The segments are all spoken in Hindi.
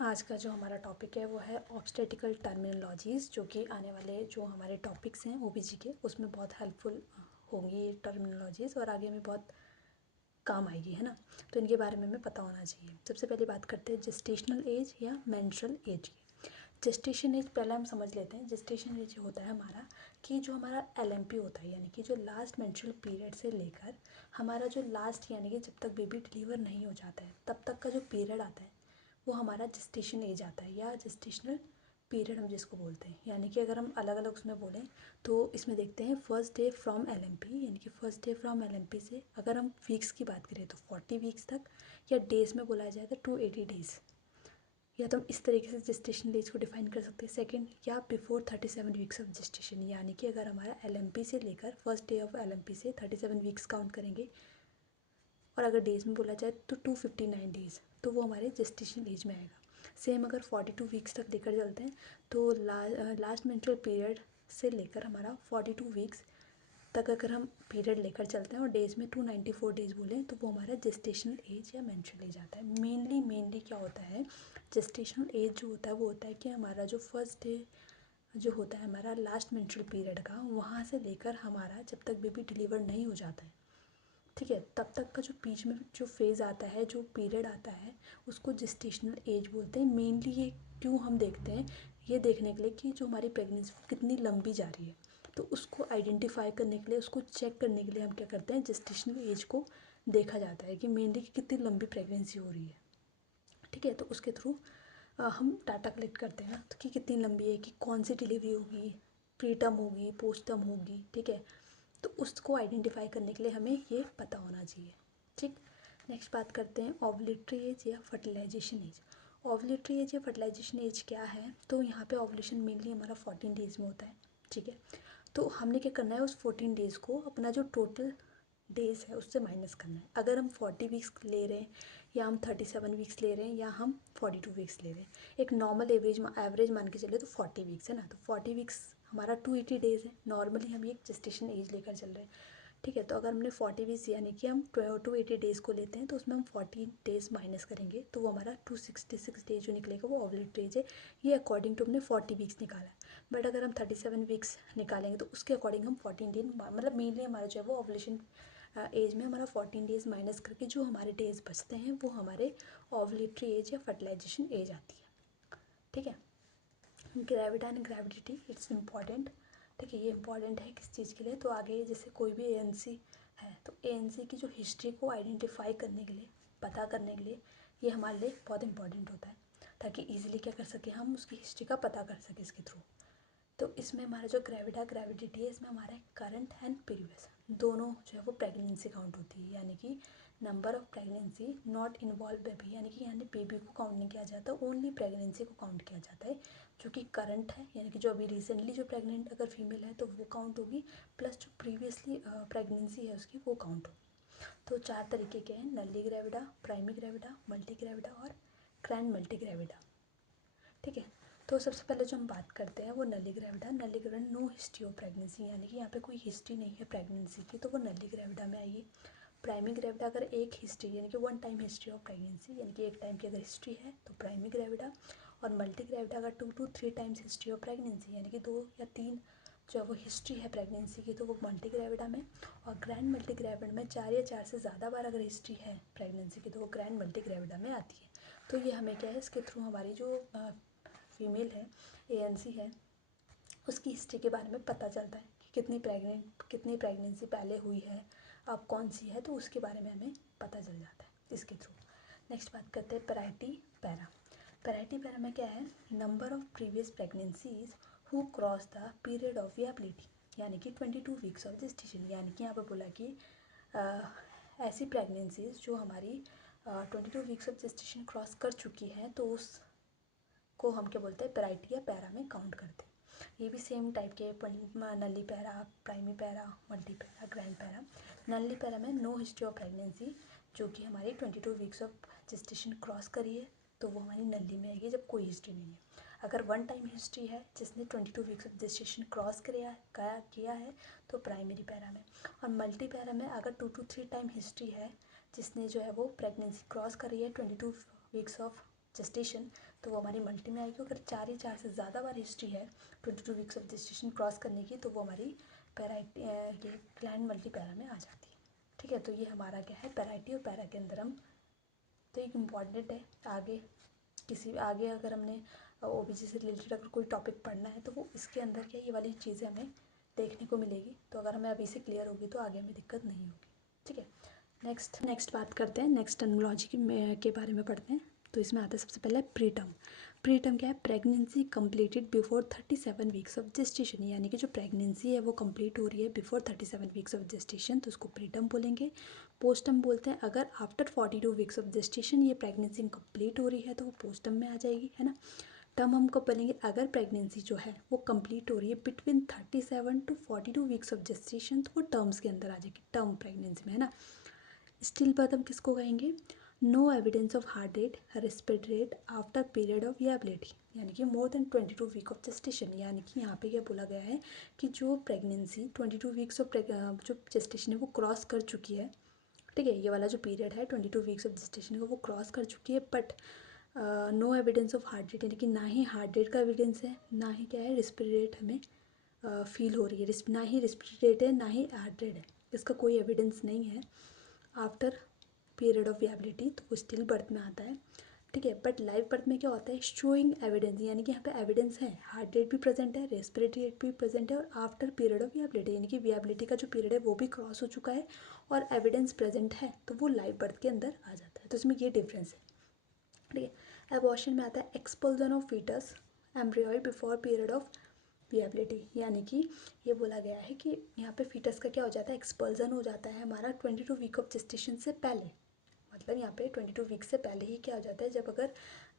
आज का जो हमारा टॉपिक है वो है ऑब्स्टेटिकल टर्मिनोलॉजीज़, जो कि आने वाले जो हमारे टॉपिक्स हैं ओबीजी के उसमें बहुत हेल्पफुल होंगी ये टर्मिनोलॉजीज़ और आगे में बहुत काम आएगी, है ना। तो इनके बारे में हमें पता होना चाहिए। सबसे पहले बात करते हैं जेस्टेशनल एज या मेंस्ट्रुअल एज की। जेस्टेशन एज पहले हम समझ लेते हैं। जेस्टेशन एज होता है हमारा कि जो हमारा एलएमपी होता है, यानी कि जो लास्ट मेंस्ट्रुअल पीरियड से लेकर हमारा जो लास्ट यानी कि जब तक बेबी डिलीवर नहीं हो जाता है तब तक का जो पीरियड आता है वो हमारा जेस्टेशन एज आता है या जेस्टेशनल पीरियड हम जिसको बोलते हैं। यानी कि अगर हम अलग अलग उसमें बोलें तो इसमें देखते हैं फर्स्ट डे फ्रॉम एलएमपी, यानी कि फर्स्ट डे फ्रॉम एलएमपी से अगर हम वीक्स की बात करें तो 40 वीक्स तक, या डेज़ में बोला जाए तो 280 डेज़, या तो हम इस तरीके से जेस्टेशन एज को डिफाइन कर सकते हैं। सेकंड, या बिफोर 37 वीक्स ऑफ जेस्टेशन, यानी कि अगर हमारा एलएमपी से लेकर फर्स्ट डे ऑफ एलएमपी से 37 वीक्स काउंट करेंगे और अगर डेज़ में बोला जाए तो 259 डेज़, तो वो हमारे जेस्टेशन एज में आएगा। सेम अगर 42 वीक्स तक लेकर चलते हैं तो लास्ट मेंस्ट्रुअल पीरियड से लेकर हमारा 42 वीक्स तक अगर हम पीरियड लेकर चलते हैं और डेज़ में 294 डेज़ बोलें तो वो हमारा जेस्टेशनल एज या मेंस्ट्रुअल एज आता है। मेनली क्या होता है, जेस्टेशनल एज जो होता है वो होता है कि हमारा जो फर्स्ट डे जो होता है हमारा लास्ट मेंस्ट्रुअल पीरियड का, वहाँ से लेकर हमारा जब तक बेबी डिलीवर नहीं हो जाता है, ठीक है, तब तक का जो बीच में जो फेज़ आता है, जो पीरियड आता है, उसको जेस्टेशनल एज बोलते हैं। मेनली ये क्यों हम देखते हैं, ये देखने के लिए कि जो हमारी प्रेगनेंसी कितनी लंबी जा रही है, तो उसको आइडेंटिफाई करने के लिए, उसको चेक करने के लिए हम क्या करते हैं, जेस्टेशनल एज को देखा जाता है कि मेनली कितनी लंबी प्रेगनेंसी हो रही है, ठीक है। तो उसके थ्रू हम डाटा कलेक्ट करते हैं तो कि कितनी लंबी है, कि कौन सी डिलीवरी होगी, प्रीटर्म होगी, पोस्टर्म होगी, ठीक है। तो उसको आइडेंटिफाई करने के लिए हमें ये पता होना चाहिए, ठीक। नेक्स्ट बात करते हैं ओवुलेटरी एज या फर्टिलाइजेशन एज। ओवुलेटरी एज या फर्टिलाइजेशन एज क्या है, तो यहाँ पे ओवुलेशन मेनली हमारा 14 डेज़ में होता है, ठीक है। तो हमने क्या करना है, उस 14 डेज़ को अपना जो टोटल डेज़ है उससे माइनस करना है। अगर हम 40 वीक्स ले रहे हैं, या हम 37 वीक्स ले रहे हैं, या हम 42 वीक्स ले रहे हैं, एक नॉर्मल एवरेज मान के चले तो 40 वीक्स है ना, तो 40 वीक्स हमारा 280 डेज़ है। नॉर्मली हम एक जेस्टेशन एज लेकर चल रहे हैं, ठीक है। तो अगर हमने 40 वीक्स यानी कि हम 280 डेज़ को लेते हैं तो उसमें हम 40 डेज़ माइनस करेंगे तो वो हमारा 266 डेज जो निकलेगा वो ओवुलेटरी एज है। ये अकॉर्डिंग टू हमने 40 वीक्स निकाला है। बट अगर हम 37 वीक्स निकालेंगे तो उसके अकॉर्डिंग हम 14 डेज, मतलब मेनली हमारा जो है वो ओवुलेशन एज में हमारा 14 डेज़ माइनस करके जो हमारे डेज़ बचते हैं वो हमारे ओवुलेटरी एज या फर्टिलाइजेशन एज आती है, ठीक है। ग्रेविटा एंड ग्रेविडिटी इट्स इम्पॉर्टेंट, ठीक है। ये इंपॉर्टेंट है किस चीज़ के लिए, तो आगे जैसे कोई भी एएनसी है तो एएनसी की जो हिस्ट्री को आइडेंटिफाई करने के लिए, पता करने के लिए ये हमारे लिए बहुत इंपॉर्टेंट होता है, ताकि ईजिली क्या कर सकें, हम उसकी हिस्ट्री का पता कर सकें इसके थ्रू। तो इसमें हमारा जो ग्रेविटा ग्रेविडिटी है इसमें हमारा करंट एंड प्रीवियस दोनों जो है वो प्रेगनेंसी काउंट होती है, यानी कि number of pregnancy not involve baby, यानी कि बेबी को काउंट नहीं किया जाता, ओनली प्रेगनेंसी को काउंट किया जाता है, जो कि करंट है, यानी कि जो अभी रिसेंटली जो प्रेग्नेंट अगर फीमेल है तो वो काउंट होगी, प्लस जो प्रीवियसली प्रेगनेंसी है उसकी वो काउंट होगी। तो 4 तरीके के हैं, nulligravida, primigravida, multigravida और ग्रैंड मल्टी ग्रेविडा, ठीक है। तो सबसे पहले जो हम बात करते हैं वो nulligravida. Nulligravida no history of pregnancy, यानी कि यहाँ पे कोई हिस्ट्री नहीं है प्रेगनेंसी की, तो वो नल्ली ग्रेविडा में आएगी। प्राइमी ग्रेविडा अगर एक हिस्ट्री यानी कि 1 टाइम हिस्ट्री ऑफ प्रेगनेंसी, यानी कि एक टाइम की अगर हिस्ट्री है तो प्राइमी ग्रेविडा। और मल्टी ग्रेविडा अगर 2 to 3 times history of pregnancy, यानी कि 2 या 3 जो है वो हिस्ट्री है प्रेगनेंसी की, तो वो मल्टी ग्रेविडा में। और ग्रैंड मल्टी ग्रेविडा में 4 या 4 से ज़्यादा बार अगर हिस्ट्री है प्रेगनेंसी की तो वो ग्रैंड मल्टी ग्रेविडा में आती है। तो ये हमें क्या है, इसके थ्रू हमारी जो फीमेल है, एएनसी है, उसकी हिस्ट्री के बारे में पता चलता है कि कितनी प्रेगनेंसी पहले हुई है, अब कौन सी है, तो उसके बारे में हमें पता चल जाता है इसके थ्रू। नेक्स्ट बात करते हैं पैरिटी पैरा। पैरिटी पैरा में क्या है, number of previous pregnancies who cross the period of viability, यानी कि 22 वीक्स ऑफ जेस्टेशन, यानी कि यहाँ पर बोला कि ऐसी प्रेगनेंसीज जो हमारी 22 वीक्स ऑफ जेस्टेशन क्रॉस कर चुकी हैं तो उस को हम क्या बोलते हैं, पैरिटी या पैरा में काउंट करते हैं। ये भी सेम टाइप के nullipara, primipara, multipara, grand para. Nullipara में नो हिस्ट्री ऑफ प्रेगनेंसी, जो कि हमारी 22 वीक्स ऑफ जेस्टेशन क्रॉस करी है तो वो हमारी नल्ली में आएगी जब कोई हिस्ट्री नहीं है। अगर 1 टाइम हिस्ट्री है जिसने 22 वीक्स ऑफ जेस्टेशन क्रॉस किया है तो प्राइमरी पैरा में। और मल्टी पैरा में अगर 2 to 3 टाइम हिस्ट्री है जिसने जो है वो प्रेगनेंसी क्रॉस करी है 22 वीक्स ऑफ जेस्टेशन, तो वो हमारी मल्टी में आएगी। अगर 4 या 4 से ज़्यादा बार हिस्ट्री है 22 वीक्स ऑफ जेस्टेशन क्रॉस करने की, तो वो हमारी ये ग्लैंड मल्टी पैरा में आ जाती है। ठीक है, तो ये हमारा क्या है, पैराइटी और पैरा के अंदर हम, तो एक इम्पॉर्टेंट है। आगे अगर हमने ओबीजी से रिलेटेड अगर कोई टॉपिक पढ़ना है तो वो इसके अंदर क्या ये वाली चीज़ें हमें देखने को मिलेगी। तो अगर हमें अभी से क्लियर होगी तो आगे हमें दिक्कत नहीं होगी। ठीक है, नेक्स्ट बात करते हैं, नेक्स्ट टर्मिनोलॉजी के बारे में पढ़ते हैं। तो इसमें आता है सबसे पहले प्रीटर्म। प्रीटर्म क्या है, pregnancy completed before 37 weeks of gestation, यानी कि जो प्रेगनेंसी है वो कंप्लीट हो रही है बिफोर 37 वीक्स ऑफ जेस्टेशन, तो उसको प्रीटर्म बोलेंगे। पोस्टर्म बोलते हैं अगर आफ्टर 42 वीक्स ऑफ जेस्टेशन ये प्रेगनेंसी कंप्लीट हो रही है तो वो पोस्टर्म में आ जाएगी, है ना। टर्म हम कब बोलेंगे, अगर प्रेगनेंसी जो है वो कंप्लीट हो रही है between 37 to 42 weeks of gestation, तो वो टर्म्स के अंदर आ जाएगी, टर्म प्रेगनेंसी में, है ना। स्टिल बर्थ हम किसको कहेंगे, no evidence of heart rate respiratory rate after period of viability, यानी कि more than 22 week of gestation. यानी कि यहाँ पे क्या बोला गया है कि जो प्रेगनेंसी 22 वीक्स ऑफ जो जेस्टेशन है वो क्रॉस कर चुकी है। ठीक है, ये वाला जो पीरियड है 22 वीक्स ऑफ जेस्टेशन का वो क्रॉस कर चुकी है, but no evidence of heart rate, यानी कि ना ही हार्ट रेट का एविडेंस है, ना ही क्या है रेस्पिरेटरी रेट हमें फील हो रही है, ना ही रेस्पिरेटरी रेट है, ना ही हार्ट रेट है, इसका कोई एविडेंस नहीं है आफ्टर पीरियड ऑफ विएबिलिटी, तो वो स्टिल बर्थ में आता है। ठीक है, बट लाइव बर्थ में क्या होता है, शोइंग एविडेंस, यानी कि यहाँ पे एविडेंस है, हार्ट रेट भी प्रेजेंट है, रेस्पिरेटरी रेट भी प्रेजेंट है, और आफ्टर पीरियड ऑफ विएबिलिटी, यानी कि विएबिलिटी का जो पीरियड है वो भी क्रॉस हो चुका है और एविडेंस प्रेजेंट है, तो वो लाइव बर्थ के अंदर आ जाता है। तो इसमें ये डिफरेंस है। ठीक है, एबॉर्शन में आता है expulsion of foetus embryoid before period of viability, यानी कि ये बोला गया है कि यहाँ पे फीटस का क्या हो जाता है, एक्सपल्जन हो जाता है हमारा 22 वीक ऑफ जेस्टेशन से पहले। मतलब यहाँ पे 22 वीक से पहले ही क्या हो जाता है, जब अगर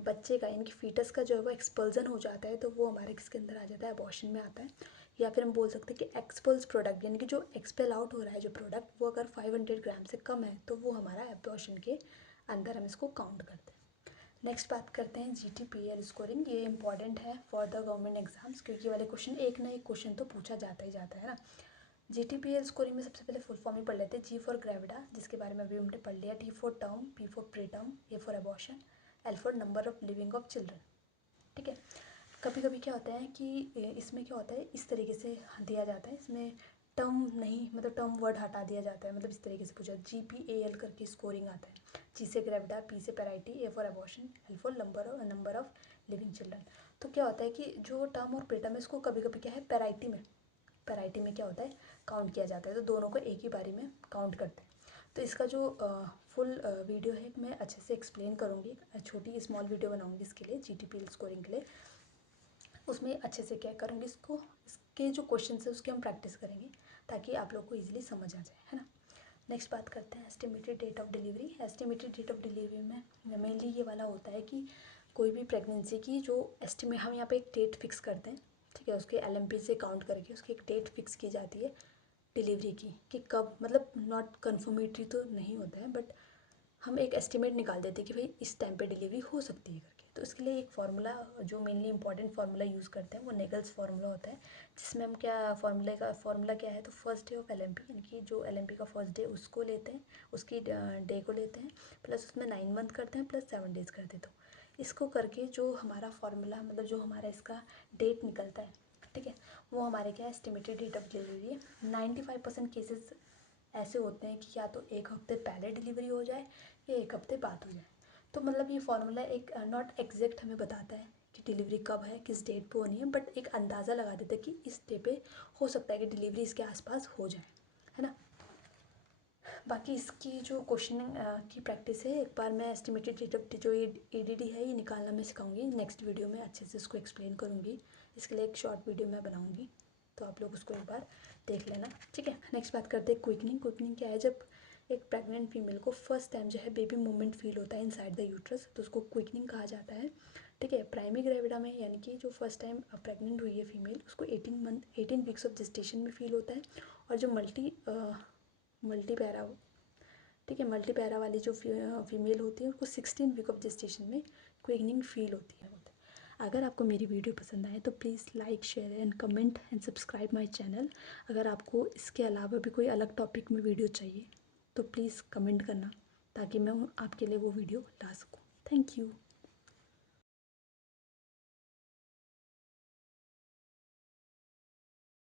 बच्चे का यानी कि फीटस का जो है वो एक्सपल्जन हो जाता है, तो वो हमारे किसके अंदर आ जाता है, एबॉर्शन में आता है। या फिर हम बोल सकते हैं कि एक्सपल्स प्रोडक्ट, यानी कि जो एक्सपेल आउट हो रहा है जो प्रोडक्ट, वो अगर 500 ग्राम से कम है तो वो हमारा एबॉर्शन के अंदर हम इसको काउंट करते हैं। नेक्स्ट बात करते हैं GTPL स्कोरिंग। ये इंपॉर्टेंट है फॉर द गवर्नमेंट एग्जाम्स, क्योंकि ये वाले क्वेश्चन एक ना एक क्वेश्चन तो पूछा जाता ही जाता है ना। GTPL स्कोरिंग में सबसे पहले फुल फॉर्म ही पढ़ लेते हैं। G फॉर ग्रेविडा, जिसके बारे में अभी हमने पढ़ लिया, T for term, P for preterm, A for abortion, L for number of living of children. ठीक है, कभी कभी क्या होता है कि इसमें क्या होता है, इस तरीके से दिया जाता है, इसमें टर्म नहीं, मतलब टर्म वर्ड हटा दिया जाता है, मतलब इस तरीके से पूछा, GPAL करके स्कोरिंग आता है। G से ग्रेविडा, P से parity, A for abortion, L for number of living children. तो क्या होता है कि जो टर्म और प्रीटर्म है इसको कभी कभी क्या है पैराइटी में क्या होता है काउंट किया जाता है, तो दोनों को एक ही बारी में काउंट करते हैं। तो इसका जो फुल वीडियो है मैं अच्छे से एक्सप्लेन करूँगी, छोटी स्मॉल वीडियो बनाऊँगी इसके लिए, GTPL स्कोरिंग के लिए। उसमें अच्छे से क्या करूँगी, इसके जो क्वेश्चन है उसकी हम प्रैक्टिस करेंगे ताकि आप लोग को ईजिली समझ आ जाए, है ना। नेक्स्ट बात करते हैं estimated date of delivery. Estimated date of delivery में मेनली ये वाला होता है कि कोई भी प्रेगनेंसी की जो एस्टिमेट, हम यहाँ पे एक डेट फिक्स करते हैं। ठीक है, उसके LMP से काउंट करके उसकी एक डेट फिक्स की जाती है डिलीवरी की, कि कब, मतलब नॉट कन्फर्मेटरी तो नहीं होता है, बट हम एक एस्टिमेट निकाल देते हैं कि भाई इस टाइम पे डिलीवरी हो सकती है करके। तो इसके लिए एक फार्मूला, जो मेनली इंपॉर्टेंट फार्मूला यूज़ करते हैं वो नेगल्स फार्मूला होता है, जिसमें हम क्या फार्मूला क्या है, तो फर्स्ट डे ऑफ LMP, यानी कि जो LMP का फर्स्ट डे उसको लेते हैं, उसकी डे को लेते हैं, प्लस उसमें 9 मंथ करते हैं, प्लस 7 डेज करते हैं। तो इसको करके जो हमारा फार्मूला, मतलब जो हमारा इसका डेट निकलता है, ठीक है, वो हमारे क्या एस्टिमेटेड डेट ऑफ डिलीवरी है। 95% केसेस ऐसे होते हैं कि या तो एक हफ्ते पहले डिलीवरी हो जाए या एक हफ्ते बाद हो जाए। तो मतलब ये फार्मूला एक नॉट एग्जैक्ट हमें बताता है कि डिलीवरी कब है, किस डेट पे होनी है, बट एक अंदाज़ा लगा देता है कि इस डे पे हो सकता है कि डिलीवरी इसके आसपास हो जाए, है ना। बाकी इसकी जो क्वेश्चन की प्रैक्टिस है, एक बार मैं एस्टिमेटेड डेट ऑफ जो ये ADD है ये निकालना मैं सिखाऊंगी नेक्स्ट वीडियो में, अच्छे से इसको एक्सप्लेन करूँगी। इसके लिए एक शॉर्ट वीडियो मैं बनाऊँगी, तो आप लोग उसको एक बार देख लेना। ठीक है, नेक्स्ट बात करते हैं क्विकनिंग। क्विकनिंग क्या है, जब एक प्रेग्नेंट फीमेल को फर्स्ट टाइम जो है बेबी मूवमेंट फील होता है इनसाइड द यूट्रस, तो उसको क्विकनिंग कहा जाता है। ठीक है, प्राइमरी ग्रेविडा में, यानी कि जो फर्स्ट टाइम प्रेग्नेंट हुई है फीमेल, उसको 18 वीक्स ऑफ जेस्टेशन में फील होता है। और जो मल्टी पैरा, ठीक है, मल्टी पैरा वाली जो फीमेल होती है उसको 16 वीक ऑफ जेस्टेशन में क्विकनिंग फील होती है। अगर आपको मेरी वीडियो पसंद आए तो please like, share and comment and subscribe my channel. अगर आपको इसके अलावा भी कोई अलग टॉपिक में वीडियो चाहिए तो प्लीज़ कमेंट करना, ताकि मैं आपके लिए वो वीडियो ला सकूँ। Thank you.